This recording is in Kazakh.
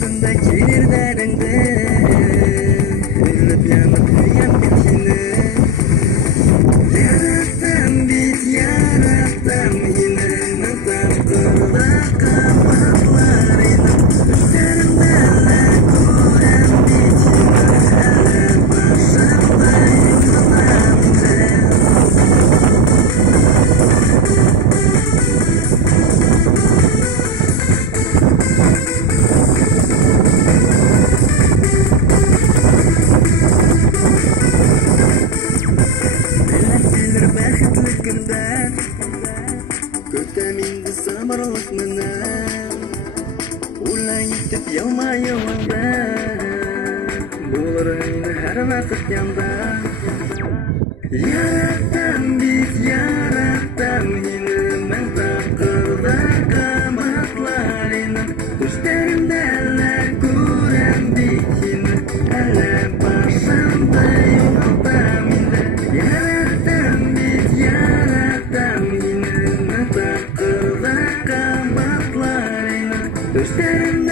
Tunda gelir derinde Ölüp yanıp hüyem bitini Yarattım bit yarattım yine Tatlıda kapaklarını Düşlerimden kurem bitini Ele başımda yıkılamda Көтем инде сабырлык менен Улай итеп елмаюыңда Булыр өйнө һәр вакыт янда Яраттым бит яраттым һине Мен такырда каматларыны Түштеримдә әле күрәм бит һине Әле башымда югалтам инде Яраттым бит яраттым һине Düşlerim